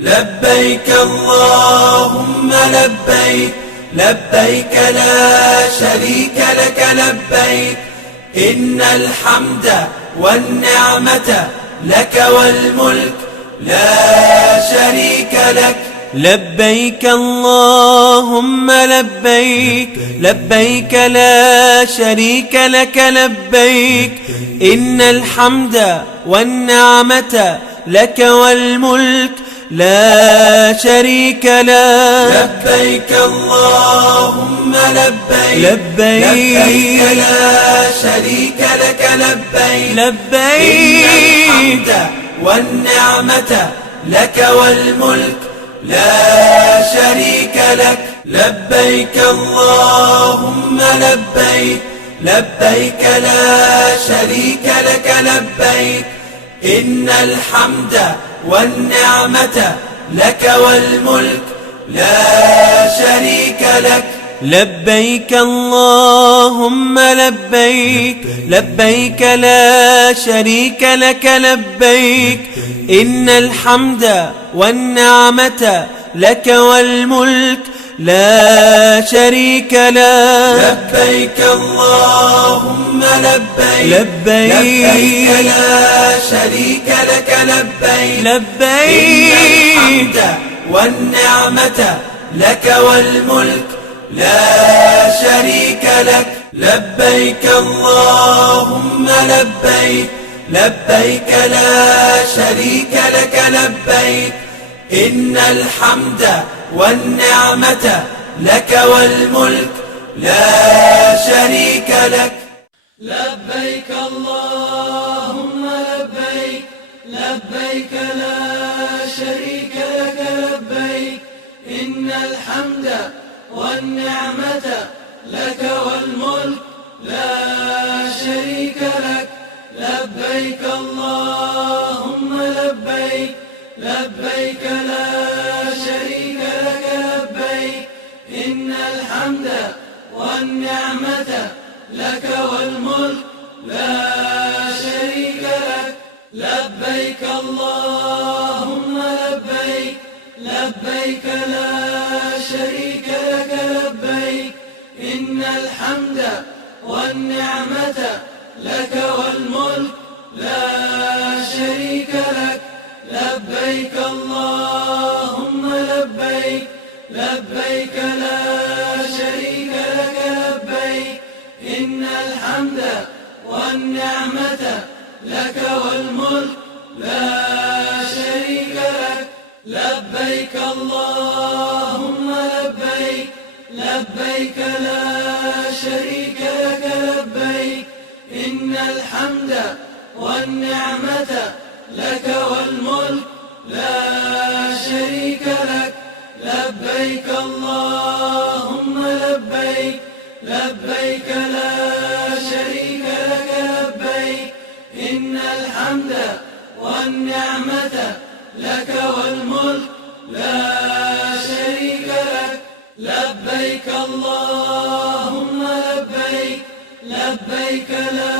لبيك اللهم لبيك، لبيك لا شريك لك لبيك، إن الحمد والنعمة لك والملك لا شريك لك. لبيك اللهم لبيك، لبيك لا شريك لك لبيك، إن الحمد والنعمة لك والملك لا شريك لك. لبيك اللهم لبيك، لبيك لا شريك لك لبيك، لبيك إن الحمد والنعمة لك والملك لا شريك لك. لبيك اللهم لبيك، لبيك لا شريك لك لبيك، إن الحمد والنعمة لك والملك لا شريك لك. لبيك اللهم لبيك، لبيك لا شريك لك لبيك، إن الحمد والنعمة لك والملك لا شريك لك. لبيك اللهم لبيك، لبيك لا شريك لك لبيك، لبيك إن الحمد والنعمة لك والملك لا شريك لك. لبيك اللهم لبيك، لبيك لا شريك لك لبيك، إن الحمد والنعمة لك والملك لا شريك لك. لبيك اللهم لبيك، لبيك لا شريك لك لبيك، إن الحمد والنعمة لك والملك لا شريك لك. لبيك اللهم لبيك، لبيك لا شريك لك لبيك، إن الحمد والنعمة لك والملك لا شريك لك. لبيك اللهم لبيك، لبيك لا شريك لك لبيك، إن الحمد والنعمة لك والملك لا شريك لك. لبيك اللهم لبيك، لبيك لا شريك لك لبيك، إن الحمد والنعمة لك والملك لا شريك لك. لبيك اللهم لبيك، لبيك لا شريك لك لبيك، إن الحمد والنعمة لك والملك لا شريك لك. لبيك اللهم لبيك، لبيك لا شريك لك لبيك، إن الحمد والنعمة لك والملك لا شريك لك. لبيك اللهم لبيك، لبيك لا